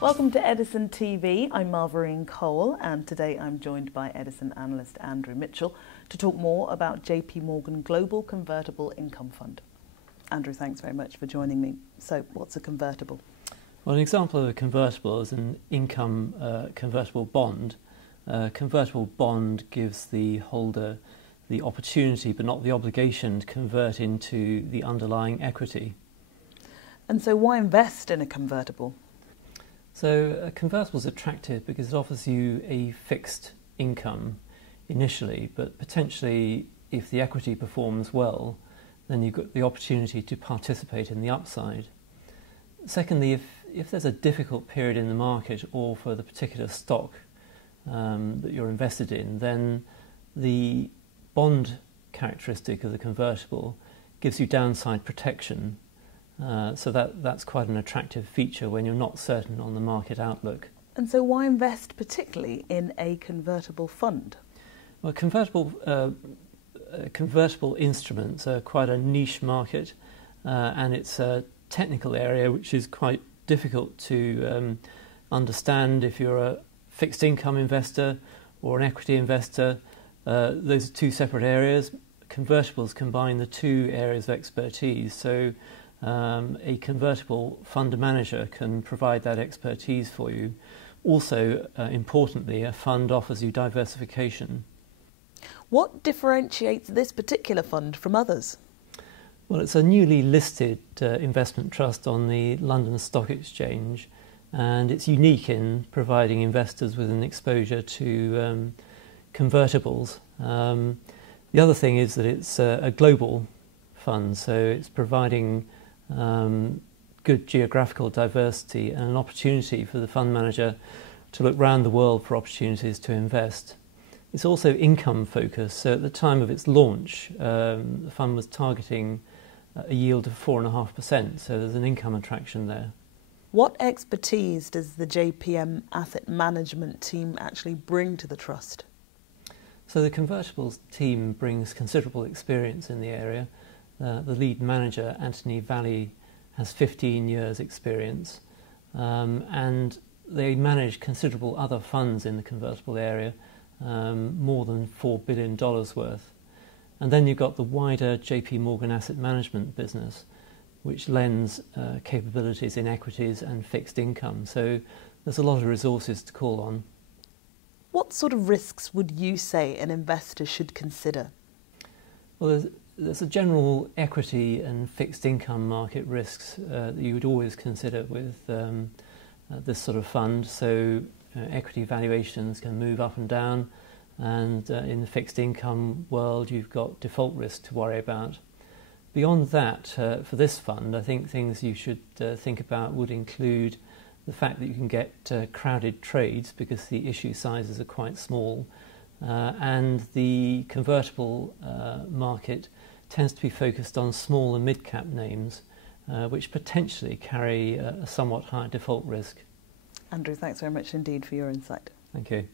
Welcome to Edison TV. I'm Marvarine Cole, and today I'm joined by Edison analyst Andrew Mitchell to talk more about JPMorgan Global Convertible Income Fund. Andrew, thanks very much for joining me. So, what's a convertible? Well, an example of a convertible is an income convertible bond. A convertible bond gives the holder the opportunity but not the obligation to convert into the underlying equity. And so why invest in a convertible? So a convertible is attractive because it offers you a fixed income initially, but potentially if the equity performs well, then you've got the opportunity to participate in the upside. Secondly, if there's a difficult period in the market or for the particular stock that you're invested in, then the bond characteristic of the convertible gives you downside protection. So that's quite an attractive feature when you're not certain on the market outlook. And so why invest particularly in a convertible fund? Well, convertible instruments are quite a niche market, and it's a technical area which is quite difficult to understand if you're a fixed income investor or an equity investor. Those are two separate areas. Convertibles combine the two areas of expertise, so a convertible fund manager can provide that expertise for you. Also, importantly, a fund offers you diversification. What differentiates this particular fund from others? Well, it's a newly listed investment trust on the London Stock Exchange, and it's unique in providing investors with an exposure to convertibles. The other thing is that it's a global fund, so it's providing good geographical diversity and an opportunity for the fund manager to look around the world for opportunities to invest. It's also income focused, so at the time of its launch, the fund was targeting a yield of 4.5%, so there's an income attraction there. What expertise does the JPM asset management team actually bring to the trust? So the convertibles team brings considerable experience in the area. The lead manager, Anthony Valley, has 15 years experience, and they manage considerable other funds in the convertible area, more than $4 billion worth. And then you've got the wider JPMorgan asset management business, which lends capabilities in equities and fixed income. So there's a lot of resources to call on. What sort of risks would you say an investor should consider? Well, there's a general equity and fixed income market risks that you would always consider with this sort of fund. So equity valuations can move up and down, and in the fixed income world you've got default risk to worry about. Beyond that, for this fund, I think things you should think about would include the fact that you can get crowded trades because the issue sizes are quite small, and the convertible market tends to be focused on small and mid-cap names, which potentially carry a somewhat higher default risk. Andrew, thanks very much indeed for your insight. Thank you.